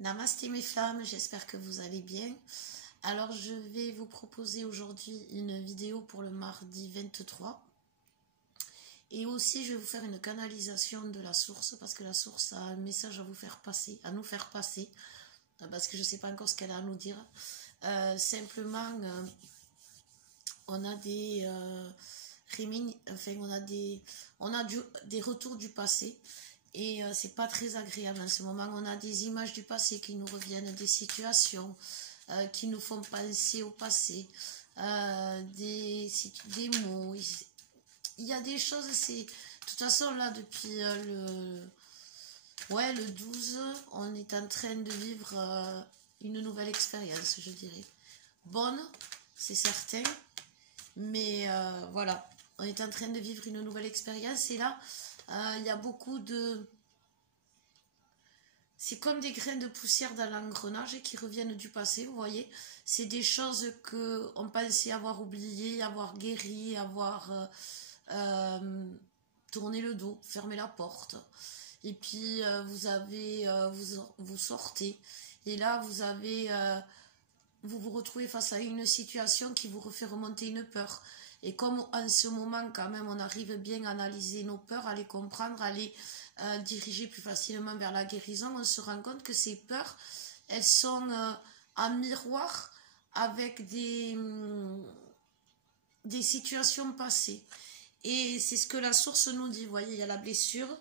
Namasté mes femmes, j'espère que vous allez bien. Alors je vais vous proposer aujourd'hui une vidéo pour le mardi 23. Et aussi je vais vous faire une canalisation de la source, parce que la source a un message à vous faire passer, à nous faire passer, parce que je ne sais pas encore ce qu'elle a à nous dire. Simplement, on a des on a des retours du passé. Et c'est pas très agréable en ce moment. On a des images du passé qui nous reviennent, des situations qui nous font penser au passé, des mots. Il y a des choses, c'est... De toute façon, là, depuis le 12, on est en train de vivre une nouvelle expérience, je dirais. Bonne, c'est certain, mais voilà, on est en train de vivre une nouvelle expérience. Et là, il y a beaucoup de... C'est comme des grains de poussière dans l'engrenage qui reviennent du passé, vous voyez. C'est des choses qu'on pensait avoir oubliées, avoir guéri, avoir tourné le dos, fermé la porte. Et puis vous sortez. Et là, vous vous retrouvez face à une situation qui vous refait remonter une peur. Et comme en ce moment, quand même, on arrive bien à analyser nos peurs, à les comprendre, à les diriger plus facilement vers la guérison, on se rend compte que ces peurs, elles sont en miroir avec des situations passées. Et c'est ce que la source nous dit. Vous voyez, il y a la blessure,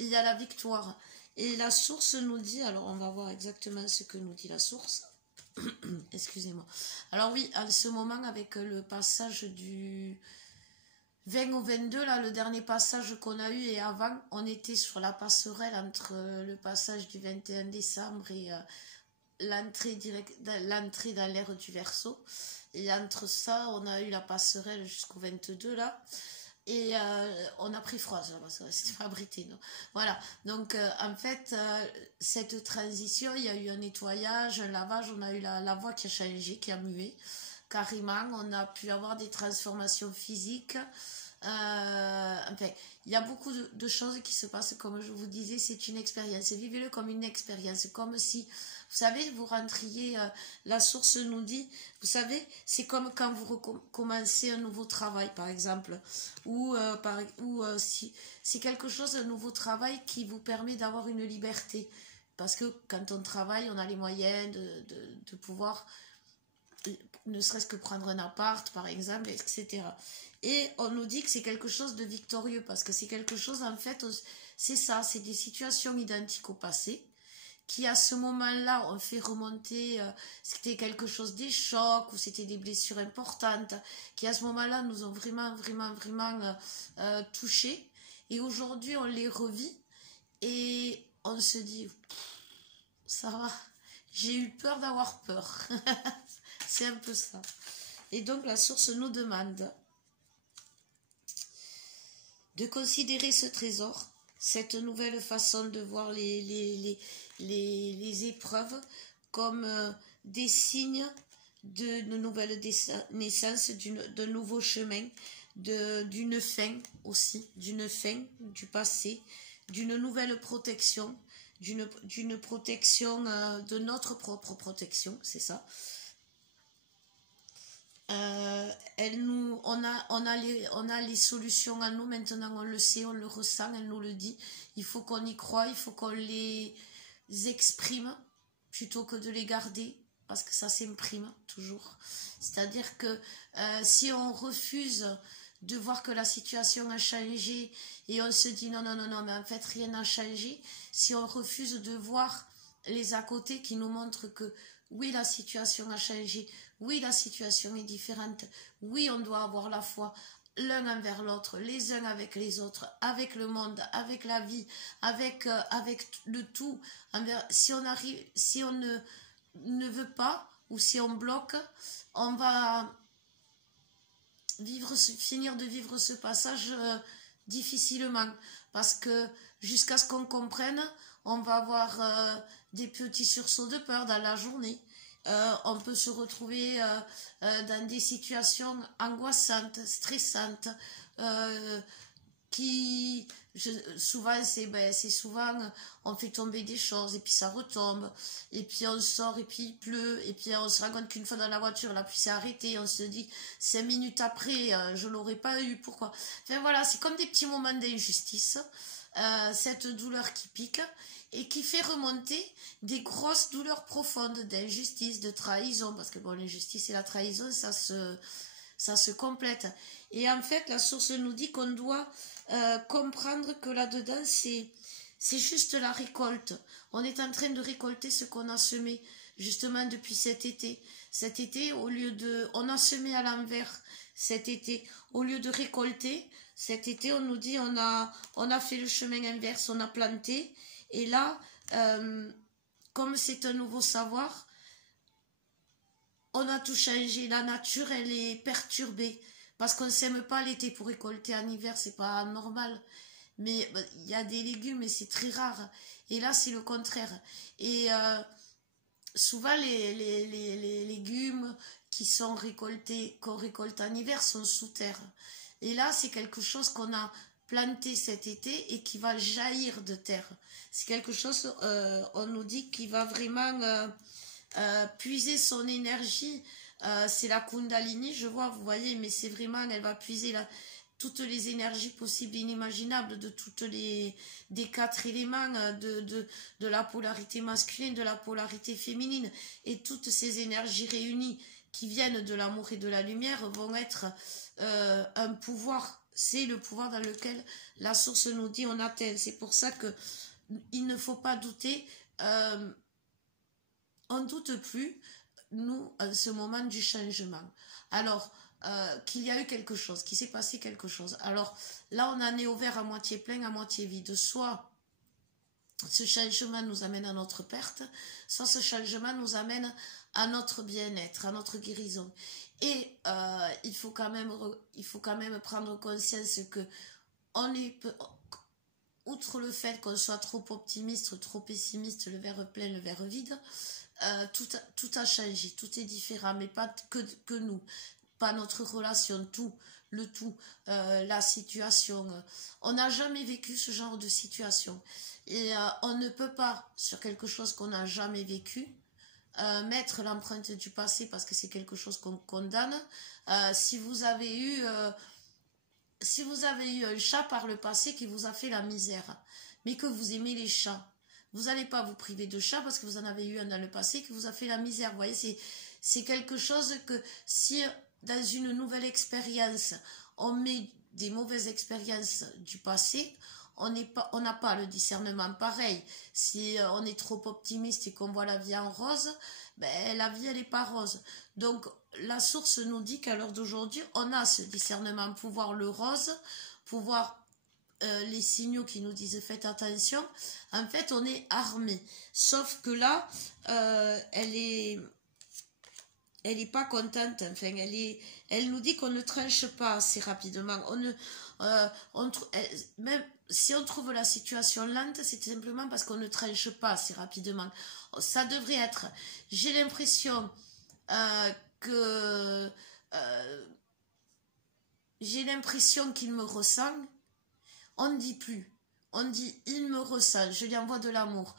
il y a la victoire. Et la source nous dit, alors on va voir exactement ce que nous dit la source. Excusez-moi. Alors oui, en ce moment, avec le passage du 20 au 22, là, le dernier passage qu'on a eu, et avant, on était sur la passerelle entre le passage du 21 décembre et l'entrée dans l'ère du Verseau. Et entre ça, on a eu la passerelle jusqu'au 22, là. Et on a pris froid, c'était pas abrité, non. Voilà, donc en fait, cette transition, il y a eu un nettoyage, un lavage, on a eu la voix qui a changé, qui a mué, carrément, on a pu avoir des transformations physiques. Enfin, il y a beaucoup de choses qui se passent, comme je vous disais, c'est une expérience, vivez-le comme une expérience, comme si, vous savez, vous rentriez, la source nous dit, vous savez, c'est comme quand vous recommencez un nouveau travail, par exemple, ou si c'est quelque chose, un nouveau travail qui vous permet d'avoir une liberté, parce que quand on travaille, on a les moyens de pouvoir, ne serait-ce que prendre un appart, par exemple, etc. Et on nous dit que c'est quelque chose de victorieux, parce que c'est quelque chose, en fait, c'est ça, c'est des situations identiques au passé, qui à ce moment-là ont fait remonter, c'était quelque chose, des chocs, ou c'était des blessures importantes, qui à ce moment-là nous ont vraiment touchés. Et aujourd'hui, on les revit, et on se dit, ça va, j'ai eu peur d'avoir peur. C'est un peu ça. Et donc la source nous demande de considérer ce trésor, cette nouvelle façon de voir les épreuves comme des signes de nouvelles naissances, d'un nouveau chemin, d'une fin aussi, d'une fin du passé, d'une nouvelle protection, d'une protection, de notre propre protection, c'est ça. On a les solutions à nous, maintenant on le sait, on le ressent, elle nous le dit. Il faut qu'on y croie, il faut qu'on les exprime plutôt que de les garder, parce que ça s'imprime toujours. C'est-à-dire que si on refuse de voir que la situation a changé et on se dit non, mais en fait rien n'a changé, si on refuse de voir les à côté qui nous montrent que oui, la situation a changé, oui, la situation est différente, oui, on doit avoir la foi l'un envers l'autre, les uns avec les autres, avec le monde, avec la vie, avec le tout. Si on ne veut pas, ou si on bloque, on va finir de vivre ce passage difficilement, parce que jusqu'à ce qu'on comprenne, on va avoir des petits sursauts de peur dans la journée. On peut se retrouver dans des situations angoissantes, stressantes, souvent, c'est souvent, on fait tomber des choses, et puis ça retombe, et puis on sort, et puis il pleut, et puis on se rend compte qu'une fois dans la voiture, la pluie s'est arrêtée, on se dit, 5 minutes après, je l'aurais pas eu, pourquoi? Enfin voilà, c'est comme des petits moments d'injustice, cette douleur qui pique, et qui fait remonter des grosses douleurs profondes d'injustice, de trahison, parce que bon, l'injustice et la trahison, ça se complète. Et en fait, la source nous dit qu'on doit comprendre que là-dedans, c'est juste la récolte. On est en train de récolter ce qu'on a semé, justement, depuis cet été. Cet été, on a semé à l'envers cet été. Au lieu de récolter, cet été, on nous dit, on a fait le chemin inverse, on a planté. Et là, comme c'est un nouveau savoir, on a tout changé. La nature, elle est perturbée. Parce qu'on ne sème pas l'été pour récolter en hiver, c'est pas normal. Mais il y a des légumes et c'est très rare. Et là, c'est le contraire. Et souvent, les légumes qu'on récolte en hiver, sont sous terre. Et là, c'est quelque chose qu'on a planté cet été et qui va jaillir de terre. C'est quelque chose, on nous dit, qui va vraiment puiser son énergie. C'est la Kundalini, je vois, vous voyez, mais c'est vraiment, elle va puiser toutes les énergies possibles et inimaginables des 4 éléments, de la polarité masculine, de la polarité féminine. Et toutes ces énergies réunies qui viennent de l'amour et de la lumière vont être un pouvoir. C'est le pouvoir dans lequel la source nous dit on atteint. C'est pour ça que il ne faut pas douter. On ne doute plus, nous, en ce moment du changement. Alors, qu'il y a eu quelque chose, qu'il s'est passé quelque chose. Alors, là, on en est au verre à moitié plein, à moitié vide. Soit ce changement nous amène à notre perte, soit ce changement nous amène à notre bien-être, à notre guérison. Et il faut quand même prendre conscience que outre le fait qu'on soit trop optimiste, trop pessimiste, le verre plein, le verre vide, tout a changé, tout est différent, mais pas que nous, pas notre relation, la situation. On n'a jamais vécu ce genre de situation. Et on ne peut pas, sur quelque chose qu'on n'a jamais vécu, mettre l'empreinte du passé parce que c'est quelque chose qu'on condamne. Si vous avez eu un chat par le passé qui vous a fait la misère, mais que vous aimez les chats, vous n'allez pas vous priver de chat parce que vous en avez eu un dans le passé qui vous a fait la misère. Vous voyez, c'est quelque chose que si dans une nouvelle expérience, on met des mauvaises expériences du passé, on n'a pas le discernement pareil. Si on est trop optimiste et qu'on voit la vie en rose, ben, la vie, elle n'est pas rose. Donc, la source nous dit qu'à l'heure d'aujourd'hui, on a ce discernement, pouvoir le rose, pouvoir les signaux qui nous disent faites attention. En fait, on est armé. Sauf que là, elle est pas contente. Enfin, elle nous dit qu'on ne tranche pas assez rapidement. Même si on trouve la situation lente, c'est simplement parce qu'on ne tranche pas assez rapidement. Ça devrait être. J'ai l'impression qu'il me ressent. On ne dit plus. On dit il me ressent. Je lui envoie de l'amour.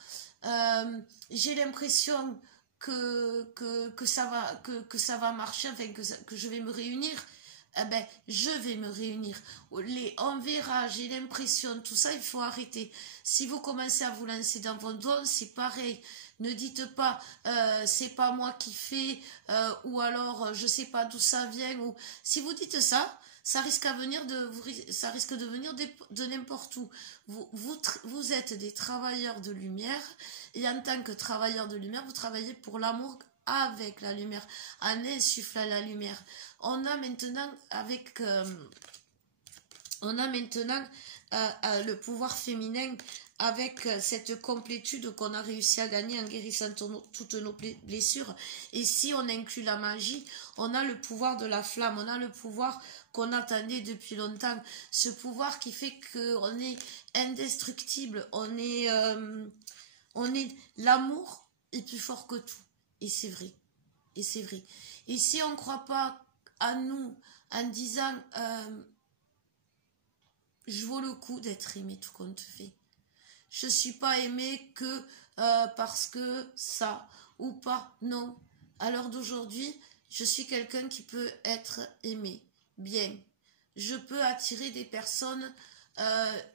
J'ai l'impression que ça va marcher, enfin que je vais me réunir. Eh ben, je vais me réunir. On verra, j'ai l'impression, tout ça, il faut arrêter. Si vous commencez à vous lancer dans vos dons, c'est pareil. Ne dites pas, c'est pas moi qui fais, ou alors, je sais pas d'où ça vient. Ou si vous dites ça, ça risque de venir de n'importe où. Vous êtes des travailleurs de lumière, et en tant que travailleurs de lumière, vous travaillez pour l'amour avec la lumière, en insufflant la lumière. On a maintenant le pouvoir féminin avec cette complétude qu'on a réussi à gagner en guérissant toutes nos blessures. Et si on inclut la magie, on a le pouvoir de la flamme, on a le pouvoir qu'on attendait depuis longtemps. Ce pouvoir qui fait qu'on est indestructible, l'amour est plus fort que tout. Et c'est vrai. Et c'est vrai. Et si on ne croit pas à nous en disant je vaux le coup d'être aimé tout compte fait. Je suis pas aimée que parce que ça ou pas. Non. À l'heure d'aujourd'hui, je suis quelqu'un qui peut être aimé. Bien. Je peux attirer des personnes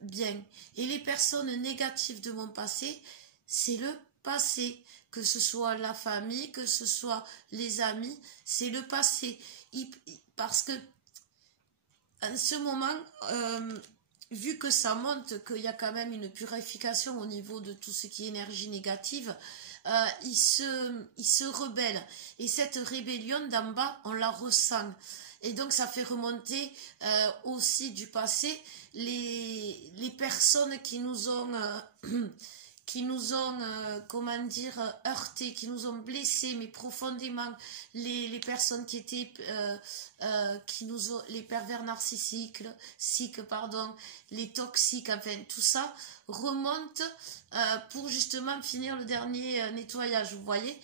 bien. Et les personnes négatives de mon passé, c'est le passé. Que ce soit la famille, que ce soit les amis, c'est le passé. Parce que en ce moment, vu que ça monte, qu'il y a quand même une purification au niveau de tout ce qui est énergie négative, il se rebelle. Et cette rébellion d'en bas, on la ressent. Et donc ça fait remonter aussi du passé les personnes qui nous ont comment dire, heurtés, qui nous ont blessés, mais profondément, les personnes qui étaient, les pervers narcissiques, pardon, les toxiques, enfin, tout ça remonte pour justement finir le dernier nettoyage, vous voyez.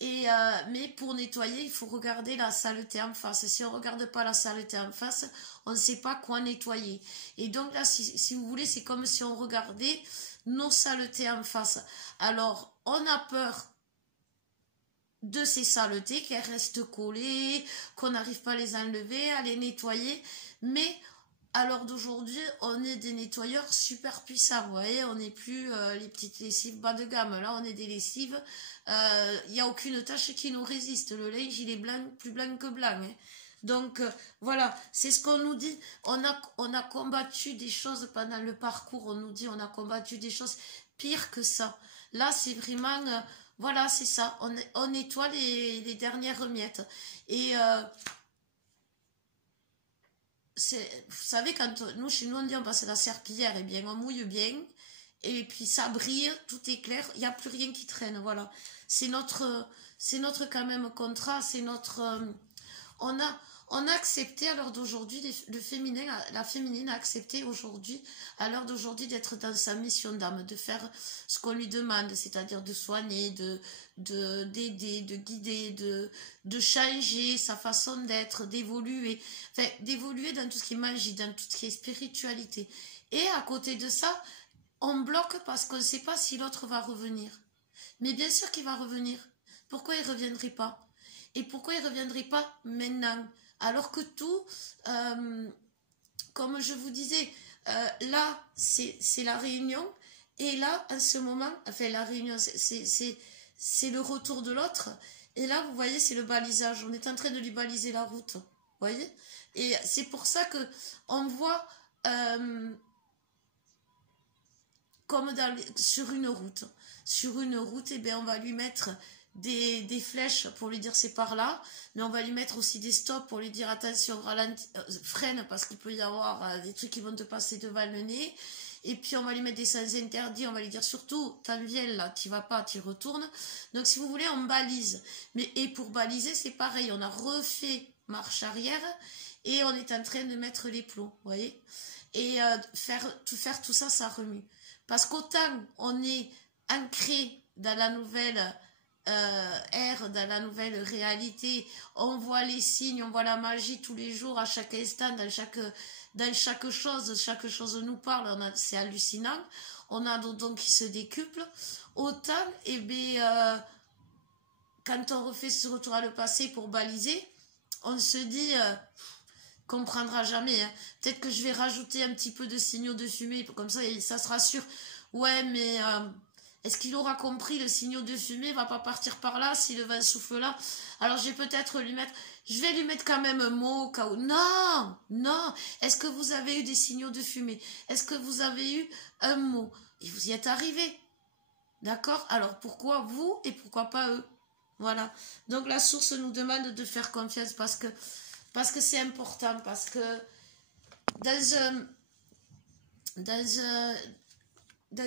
Et, mais pour nettoyer, il faut regarder la saleté en face. Si on ne regarde pas la saleté en face, on ne sait pas quoi nettoyer. Et donc là, si vous voulez, c'est comme si on regardait nos saletés en face. Alors, on a peur de ces saletés, qu'elles restent collées, qu'on n'arrive pas à les enlever, à les nettoyer. Mais à l'heure d'aujourd'hui, on est des nettoyeurs super puissants. Vous voyez, on n'est plus les petites lessives bas de gamme. Là, on est des lessives. Il n'y a aucune tâche qui nous résiste. Le linge, il est blanc, plus blanc que blanc. Hein. Donc, voilà, c'est ce qu'on nous dit. On a combattu des choses pendant le parcours. On nous dit on a combattu des choses pires que ça. Là, c'est vraiment... voilà, c'est ça. On nettoie les dernières miettes. Et... vous savez, quand nous, chez nous, on dit on passe la serpillière, et bien, on mouille bien, et puis ça brille, tout est clair, il n'y a plus rien qui traîne, voilà. C'est notre quand même contrat, c'est notre... on a accepté à l'heure d'aujourd'hui, la féminine a accepté aujourd'hui, à l'heure d'aujourd'hui, d'être dans sa mission d'âme, de faire ce qu'on lui demande, c'est-à-dire de soigner, d'aider, de guider, de changer sa façon d'être, d'évoluer, enfin, d'évoluer dans tout ce qui est magie, dans tout ce qui est spiritualité. Et à côté de ça, on bloque parce qu'on ne sait pas si l'autre va revenir. Mais bien sûr qu'il va revenir. Pourquoi il ne reviendrait pas? Et pourquoi il ne reviendrait pas maintenant? Alors que tout, comme je vous disais, là, c'est la réunion. Et là, en ce moment, enfin, la réunion, c'est le retour de l'autre. Et là, vous voyez, c'est le balisage. On est en train de lui baliser la route. Vous voyez? Et c'est pour ça que on voit comme sur une route. Sur une route, eh bien, on va lui mettre des flèches pour lui dire c'est par là, mais on va lui mettre aussi des stops pour lui dire attention, ralentis, freine, parce qu'il peut y avoir des trucs qui vont te passer devant le nez. Et puis on va lui mettre des sens interdits, on va lui dire surtout t'en viens là, t'y vas pas, t'y retournes. Donc si vous voulez, on balise. Et pour baliser, c'est pareil, on a refait marche arrière et on est en train de mettre les plombs, vous voyez. Et faire tout ça, ça remue. Parce qu'autant on est ancré dans la nouvelle ère, dans la nouvelle réalité, on voit les signes, on voit la magie tous les jours, à chaque instant, dans chaque chose nous parle, c'est hallucinant, on a donc qui se décuple, autant, et bien, quand on refait ce retour à le passé pour baliser, on se dit... comprendra jamais, hein. Peut-être que je vais rajouter un petit peu de signaux de fumée, comme ça se rassure. Ouais, mais est-ce qu'il aura compris le signaux de fumée va pas partir par là si le vent souffle là? Alors je vais peut-être je vais lui mettre quand même un mot au cas où. Non, non. Est-ce que vous avez eu des signaux de fumée? Est-ce que vous avez eu un mot? Et vous y êtes arrivé. D'accord? Alors pourquoi vous et pourquoi pas eux? Voilà. Donc la source nous demande de faire confiance parce que c'est important, parce que dans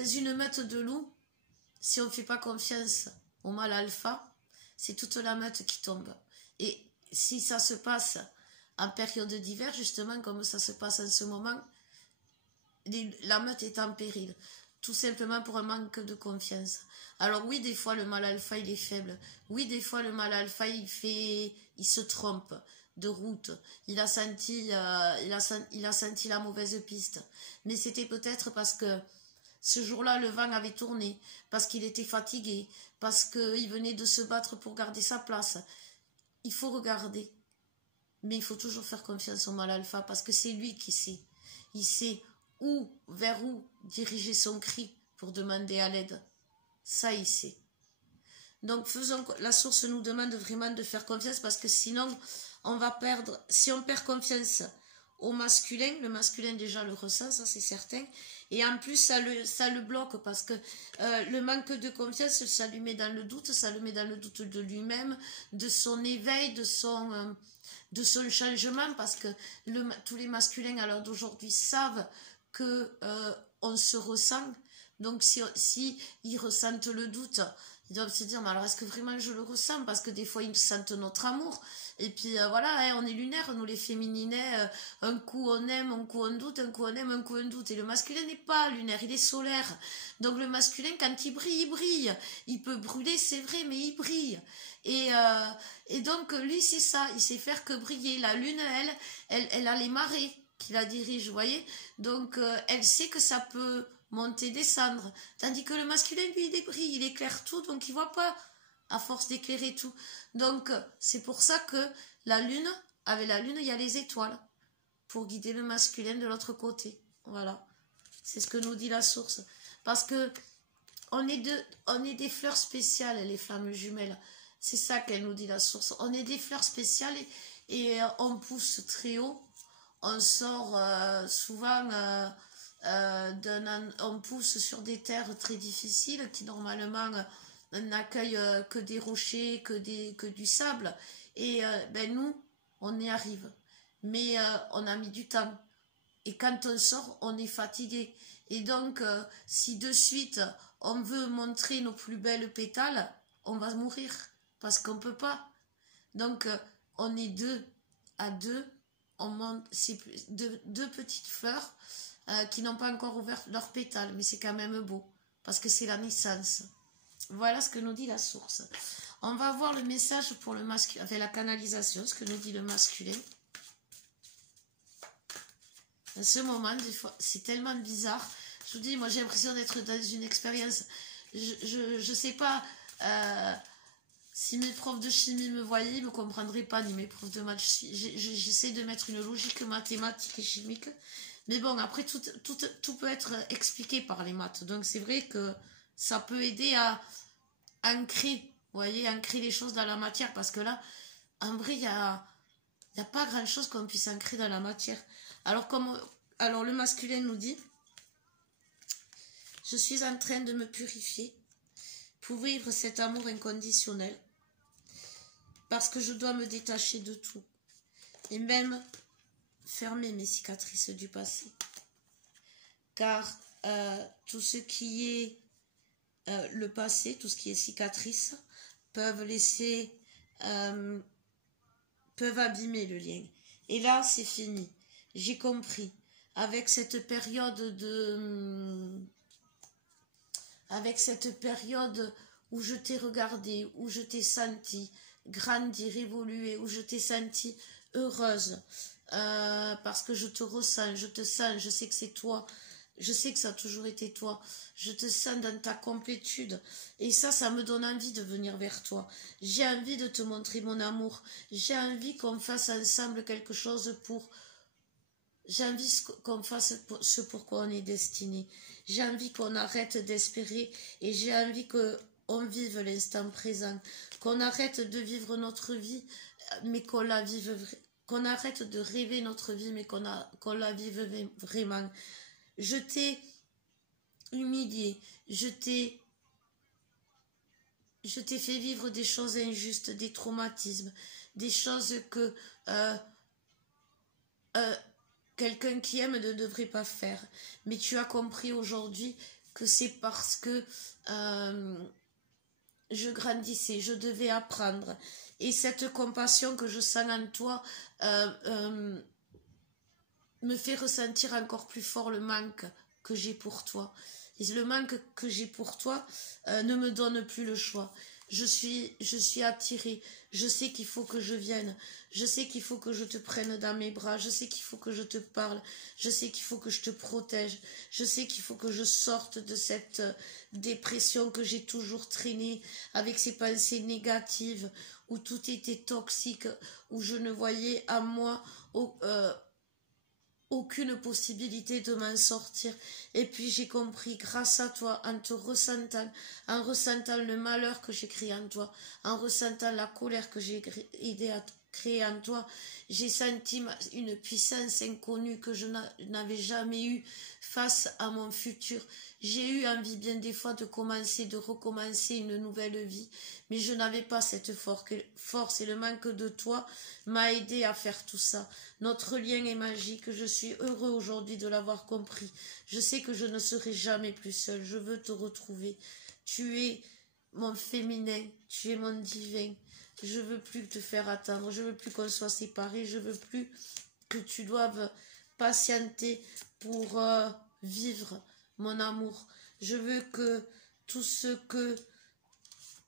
une meute de loups, si on ne fait pas confiance au mâle alpha, c'est toute la meute qui tombe. Et si ça se passe en période d'hiver, justement, comme ça se passe en ce moment, la meute est en péril, tout simplement pour un manque de confiance. Alors oui, des fois, le mâle alpha, il est faible. Oui, des fois, le mâle alpha, il se trompe. de route. Il a senti, il a senti la mauvaise piste. Mais c'était peut-être parce que ce jour-là, le vent avait tourné, parce qu'il était fatigué, parce qu'il venait de se battre pour garder sa place. Il faut regarder. Mais il faut toujours faire confiance au mâle alpha, parce que c'est lui qui sait. Il sait vers où diriger son cri pour demander à l'aide. Ça, il sait. Donc, la source nous demande vraiment de faire confiance, parce que sinon, on va perdre. Si on perd confiance au masculin, le masculin déjà le ressent, ça c'est certain. Et en plus, ça le bloque, parce que le manque de confiance, ça lui met dans le doute, ça le met dans le doute de lui-même, de son éveil, de son changement, parce que tous les masculins à l'heure d'aujourd'hui savent que on se ressent. Donc si ils ressentent le doute, ils doivent se dire, mais alors est-ce que vraiment je le ressens? Parce que des fois ils sentent notre amour. Et puis voilà, hein, on est lunaire, nous les fémininais, un coup on aime, un coup on doute, un coup on aime, un coup on doute. Et le masculin n'est pas lunaire, il est solaire. Donc le masculin, quand il brille, il brille. Il peut brûler, c'est vrai, mais il brille. Et donc lui c'est ça, il sait faire que briller. La lune, elle a les marées qui la dirigent, vous voyez. Donc elle sait que ça peut monter, descendre. Tandis que le masculin, lui, il brille, il éclaire tout, donc il voit pas à force d'éclairer tout. Donc c'est pour ça que la lune, avec la lune, il y a les étoiles pour guider le masculin de l'autre côté. Voilà. C'est ce que nous dit la source. Parce que on est des fleurs spéciales, les femmes jumelles. C'est ça qu'elle nous dit la source. On est des fleurs spéciales et on pousse très haut. On sort souvent, on pousse sur des terres très difficiles qui normalement n'accueillent que des rochers, que du sable. Et nous, on y arrive. Mais on a mis du temps. Et quand on sort, on est fatigué. Et donc, si de suite, on veut montrer nos plus belles pétales, on va mourir. Parce qu'on ne peut pas. Donc, on est deux à deux. On monte deux petites fleurs qui n'ont pas encore ouvert leurs pétales. Mais c'est quand même beau. Parce que c'est la naissance. Voilà ce que nous dit la source. On va voir le message pour le masculin. Avec la canalisation, ce que nous dit le masculin. À ce moment, des fois, c'est tellement bizarre. Je vous dis, moi j'ai l'impression d'être dans une expérience. Je sais pas si mes profs de chimie me voyaient, ils ne me comprendraient pas, ni mes profs de maths. J'essaie de mettre une logique mathématique et chimique. Mais bon, après, tout peut être expliqué par les maths. Donc c'est vrai que ça peut aider à ancrer, vous voyez, ancrer les choses dans la matière. Parce que là, en vrai, il n'y a pas grand-chose qu'on puisse ancrer dans la matière. Alors le masculin nous dit, je suis en train de me purifier pour vivre cet amour inconditionnel, parce que je dois me détacher de tout, et même fermer mes cicatrices du passé. Car tout ce qui est le passé, tout ce qui est cicatrice, peuvent abîmer le lien. Et là, c'est fini. J'ai compris. Avec cette période où je t'ai regardé, où je t'ai senti grandir, évoluer, où je t'ai senti heureuse, parce que je te ressens, je te sens, je sais que c'est toi, je sais que ça a toujours été toi, je te sens dans ta complétude, et ça me donne envie de venir vers toi. J'ai envie de te montrer mon amour, j'ai envie qu'on fasse ensemble quelque chose j'ai envie qu'on fasse ce pourquoi on est destiné. J'ai envie qu'on arrête d'espérer et j'ai envie qu'on vive l'instant présent. Qu'on arrête de vivre notre vie, mais qu'on la vive. Qu'on arrête de rêver notre vie, mais qu'on la vive vraiment. Je t'ai humilié. Je t'ai fait vivre des choses injustes, des traumatismes, des choses que quelqu'un qui aime ne devrait pas faire. Mais tu as compris aujourd'hui que c'est parce que je grandissais, je devais apprendre. Et cette compassion que je sens en toi me fait ressentir encore plus fort le manque que j'ai pour toi. Et le manque que j'ai pour toi ne me donne plus le choix. je suis attirée. Je sais qu'il faut que je vienne. Je sais qu'il faut que je te prenne dans mes bras. Je sais qu'il faut que je te parle. Je sais qu'il faut que je te protège. Je sais qu'il faut que je sorte de cette dépression que j'ai toujours traînée avec ces pensées négatives où tout était toxique, où je ne voyais à moi aucune possibilité de m'en sortir. Et puis j'ai compris, grâce à toi, en ressentant le malheur que j'ai créé en toi, en ressentant la colère que j'ai aidé à créer en toi, j'ai senti une puissance inconnue que je n'avais jamais eue face à mon futur. J'ai eu envie bien des fois de recommencer une nouvelle vie, mais je n'avais pas cette force et le manque de toi m'a aidé à faire tout ça. Notre lien est magique, je suis heureux aujourd'hui de l'avoir compris. Je sais que je ne serai jamais plus seule, je veux te retrouver. Tu es mon féminin, tu es mon divin. Je veux plus te faire attendre, je veux plus qu'on soit séparés, je veux plus que tu doives patienter pour vivre mon amour. Je veux que tout ce que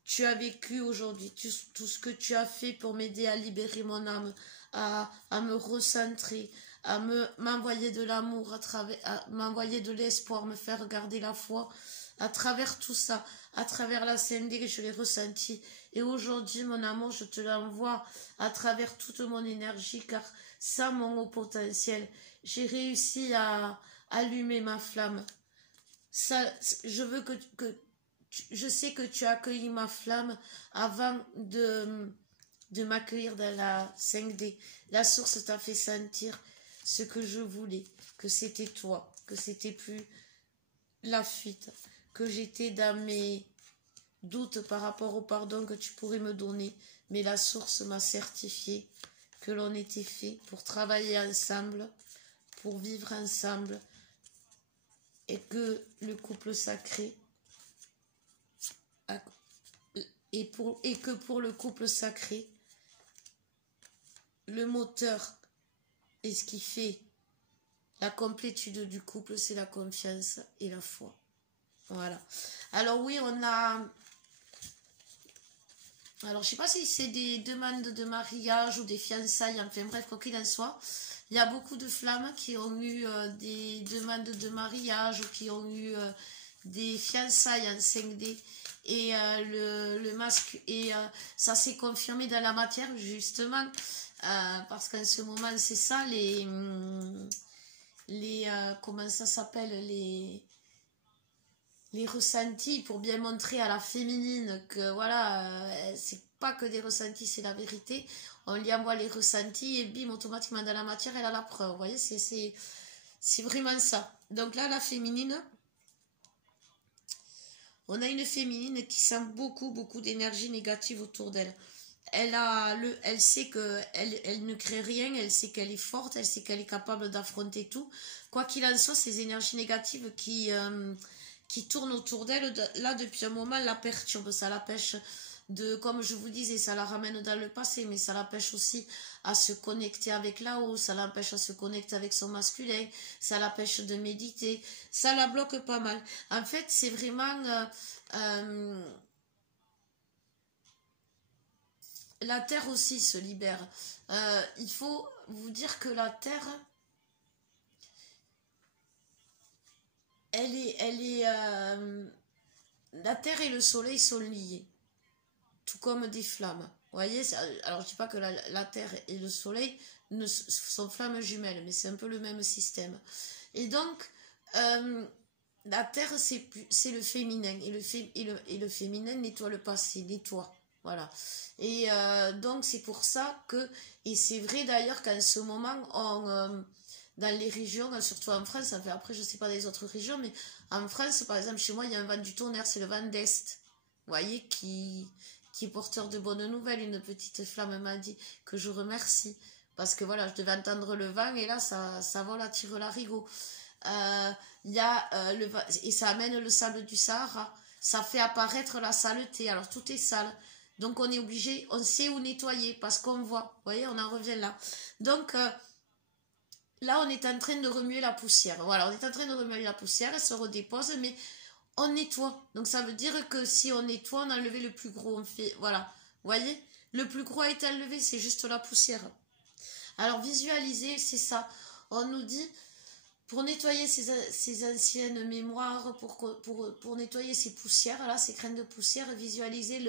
tu as vécu aujourd'hui, tout ce que tu as fait pour m'aider à libérer mon âme, à me recentrer, à m'envoyer de l'amour, à m'envoyer de l'espoir, me faire garder la foi. À travers tout ça, à travers la CND, je l'ai ressenti. Et aujourd'hui, mon amour, je te l'envoie à travers toute mon énergie, car sans mon haut potentiel, j'ai réussi à allumer ma flamme. Ça, je sais que tu as accueilli ma flamme avant de m'accueillir dans la 5D. La source t'a fait sentir ce que je voulais, que c'était toi, que c'était plus la fuite, que j'étais dans mes doutes par rapport au pardon que tu pourrais me donner, mais la source m'a certifié que l'on était fait pour travailler ensemble, pour vivre ensemble, et que le couple sacré et que pour le couple sacré, le moteur et ce qui fait la complétude du couple, c'est la confiance et la foi. Voilà. Alors oui, on a... Alors, je sais pas si c'est des demandes de mariage ou des fiançailles, enfin bref, quoi qu'il en soit. Il y a beaucoup de flammes qui ont eu des demandes de mariage ou qui ont eu des fiançailles en 5D. Et le masque, et ça s'est confirmé dans la matière, justement, parce qu'en ce moment, c'est ça, comment ça s'appelle, les ressentis, pour bien montrer à la féminine que voilà, c'est pas que des ressentis, c'est la vérité. On lui envoie les ressentis et bim, automatiquement dans la matière, elle a la preuve. Vous voyez, c'est vraiment ça. Donc là, la féminine, on a une féminine qui sent beaucoup, beaucoup d'énergie négative autour d'elle. Elle sait qu'elle ne crée rien, elle sait qu'elle est forte, elle sait qu'elle est capable d'affronter tout. Quoi qu'il en soit, ces énergies négatives qui tournent autour d'elle, là, depuis un moment, la perturbe, ça l'empêche comme je vous disais, ça la ramène dans le passé, mais ça l'empêche aussi à se connecter avec là-haut, ça l'empêche à se connecter avec son masculin, ça l'empêche de méditer, ça la bloque pas mal. En fait, c'est vraiment... la Terre aussi se libère. Il faut vous dire que la Terre... la Terre et le Soleil sont liés, tout comme des flammes. Vous voyez, alors je ne dis pas que la Terre et le Soleil sont flammes jumelles, mais c'est un peu le même système. Et donc, la Terre, c'est le féminin, et le féminin nettoie le passé, nettoie. Voilà. Et donc, c'est pour ça que, et c'est vrai d'ailleurs qu'en ce moment, dans les régions, surtout en France, enfin, après je ne sais pas des autres régions, mais en France, par exemple, chez moi, il y a un vent du tonnerre, c'est le vent d'Est, vous voyez, qui est porteur de bonnes nouvelles. Une petite flamme m'a dit que je remercie, parce que voilà, je devais entendre le vent, et là, ça vole à tire-larigot. Il y a et ça amène le sable du Sahara, ça fait apparaître la saleté, alors tout est sale. Donc on est obligé, on sait où nettoyer, parce qu'on voit, vous voyez, on en revient là. Donc... là, on est en train de remuer la poussière. Voilà, on est en train de remuer la poussière, elle se redépose, mais on nettoie. Donc ça veut dire que si on nettoie, on a enlevé le plus gros. On fait, voilà. Vous voyez? Le plus gros a été enlevé, c'est juste la poussière. Alors visualiser, c'est ça. On nous dit, pour nettoyer ces anciennes mémoires, pour nettoyer ces poussières, là, ces graines de poussière, visualiser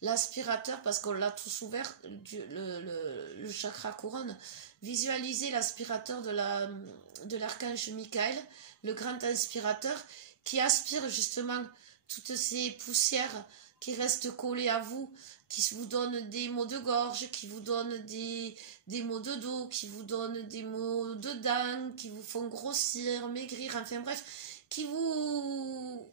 l'aspirateur, parce qu'on l'a tous ouvert, le chakra couronne. Visualiser l'aspirateur de l'archange Michael, le grand inspirateur, qui aspire justement toutes ces poussières qui restent collées à vous, qui vous donnent des maux de gorge, qui vous donnent des maux de dos, qui vous donnent des maux de dents, qui vous font grossir, maigrir, enfin bref, qui vous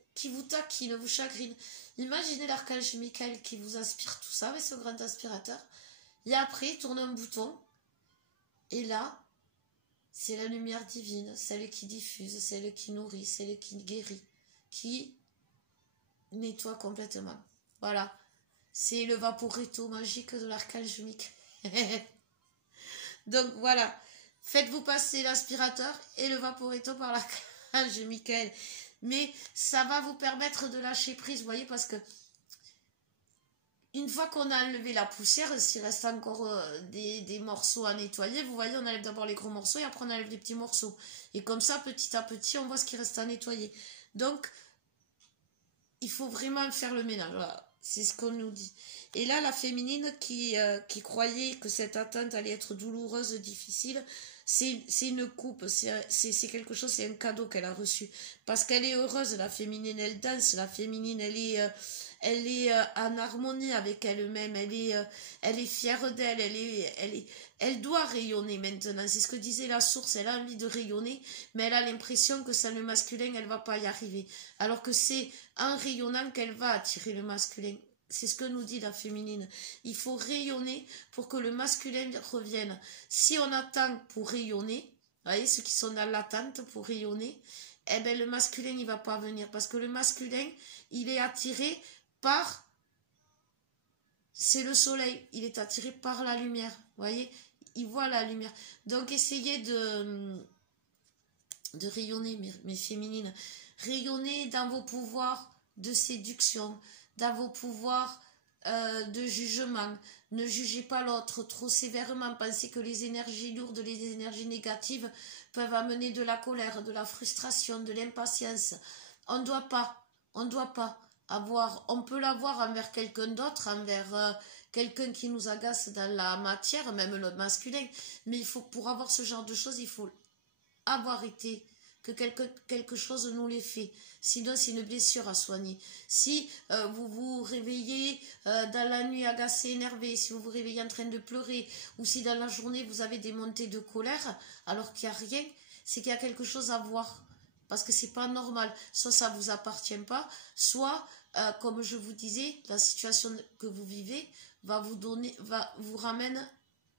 taquinent, vous chagrinent. Imaginez l'archange Michael qui vous aspire tout ça avec ce grand aspirateur. Et après, il tourne un bouton. Et là, c'est la lumière divine, celle qui diffuse, celle qui nourrit, celle qui guérit, qui nettoie complètement. Voilà. C'est le vaporetto magique de l'archange Michael. Donc voilà. Faites-vous passer l'aspirateur et le vaporetto par l'archange Michael. Mais ça va vous permettre de lâcher prise, vous voyez, parce que une fois qu'on a enlevé la poussière, s'il reste encore des morceaux à nettoyer, vous voyez, on enlève d'abord les gros morceaux et après on enlève les petits morceaux. Et comme ça, petit à petit, on voit ce qui reste à nettoyer. Donc, il faut vraiment faire le ménage. Voilà. C'est ce qu'on nous dit. Et là, la féminine qui croyait que cette atteinte allait être douloureuse, difficile, c'est une coupe, c'est quelque chose, c'est un cadeau qu'elle a reçu. Parce qu'elle est heureuse, la féminine, elle danse, la féminine, elle est en harmonie avec elle-même, elle est fière d'elle, elle doit rayonner maintenant. C'est ce que disait la source, elle a envie de rayonner, mais elle a l'impression que sans le masculin, elle va pas y arriver. Alors que c'est en rayonnant qu'elle va attirer le masculin. C'est ce que nous dit la féminine. Il faut rayonner pour que le masculin revienne. Si on attend pour rayonner, vous voyez, ceux qui sont dans l'attente pour rayonner, eh ben le masculin, il va pas venir. Parce que le masculin, il est attiré par... C'est le soleil. Il est attiré par la lumière. Vous voyez, il voit la lumière. Donc, essayez de rayonner, mes féminines. Rayonnez dans vos pouvoirs de séduction, dans vos pouvoirs de jugement. Ne jugez pas l'autre trop sévèrement. Pensez que les énergies lourdes, les énergies négatives peuvent amener de la colère, de la frustration, de l'impatience. On ne doit pas avoir, on peut l'avoir envers quelqu'un d'autre, envers quelqu'un qui nous agace dans la matière, même le masculin. Mais il faut, pour avoir ce genre de choses, il faut avoir été que quelque chose nous l'ait fait. Sinon, c'est une blessure à soigner. Si vous vous réveillez dans la nuit agacé, énervé, si vous vous réveillez en train de pleurer, ou si dans la journée vous avez des montées de colère, alors qu'il n'y a rien, c'est qu'il y a quelque chose à voir. Parce que c'est pas normal. Soit ça vous appartient pas, soit, comme je vous disais, la situation que vous vivez va vous ramène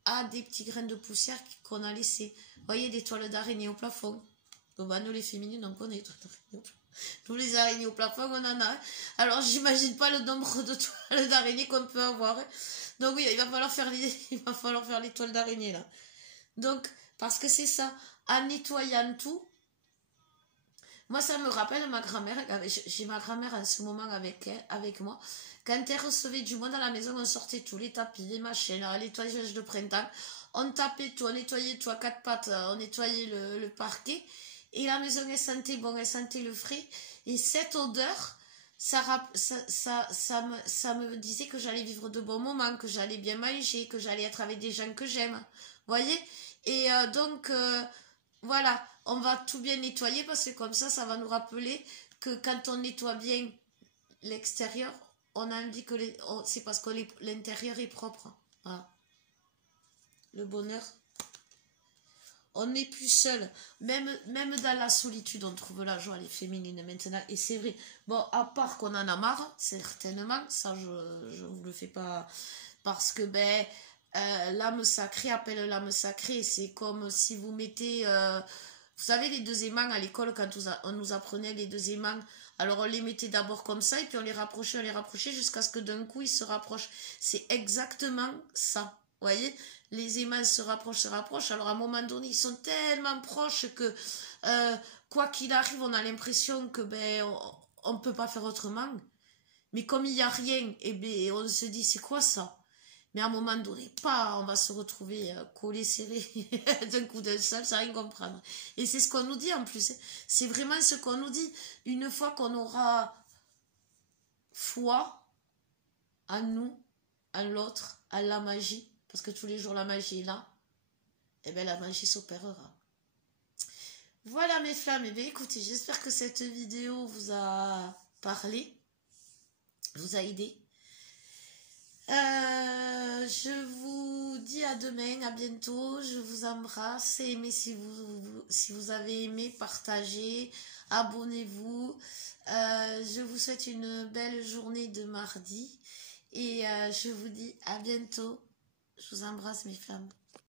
à des petits grains de poussière qu'on a laissés. Vous voyez, des toiles d'araignée au plafond. Bon, bah, nous, les féminines, on connaît. Nous, les araignées au plafond, on en a. Alors, j'imagine pas le nombre de toiles d'araignée qu'on peut avoir. Donc, oui, il va falloir faire les toiles d'araignée, là. Donc, parce que c'est ça. En nettoyant tout, moi, ça me rappelle ma grand-mère. J'ai ma grand-mère en ce moment avec moi. Quand elle recevait du monde à la maison, on sortait tous les tapis, les machines, les nettoyages de printemps. On tapait tout, on nettoyait tout à quatre pattes, on nettoyait le parquet. Et la maison, elle sentait bon, elle sentait le frais. Et cette odeur, ça me disait que j'allais vivre de bons moments, que j'allais bien manger, que j'allais être avec des gens que j'aime. Vous voyez? Et donc, voilà, on va tout bien nettoyer parce que comme ça va nous rappeler que quand on nettoie bien l'extérieur, on a envie que c'est parce que l'intérieur est propre. Voilà. Le bonheur. On n'est plus seul. Même dans la solitude, on trouve la joie, les féminines maintenant. Et c'est vrai. Bon, à part qu'on en a marre, certainement. Ça, je vous le fais pas. Parce que, l'âme sacrée appelle l'âme sacrée. C'est comme si vous mettez... vous savez, les deux aimants à l'école, quand on nous apprenait les deux aimants, alors on les mettait d'abord comme ça, et puis on les rapprochait, jusqu'à ce que d'un coup, ils se rapprochent. C'est exactement ça. Vous voyez, les aimants se rapprochent. Alors à un moment donné, ils sont tellement proches que, quoi qu'il arrive, on a l'impression que on ne peut pas faire autrement. Mais comme il n'y a rien, eh bien, on se dit, c'est quoi ça? Mais à un moment donné, pas, on va se retrouver collés, serrés d'un coup d'un seul, sans rien comprendre. Et c'est ce qu'on nous dit en plus. C'est vraiment ce qu'on nous dit. Une fois qu'on aura foi en nous, en l'autre, en la magie, parce que tous les jours la magie est là, eh bien la magie s'opérera. Voilà mes flammes, eh bien écoutez, j'espère que cette vidéo vous a parlé, vous a aidé. Je vous dis à demain, à bientôt, je vous embrasse, aimez si vous avez aimé, partagez, abonnez-vous, je vous souhaite une belle journée de mardi et je vous dis à bientôt, je vous embrasse mes flammes.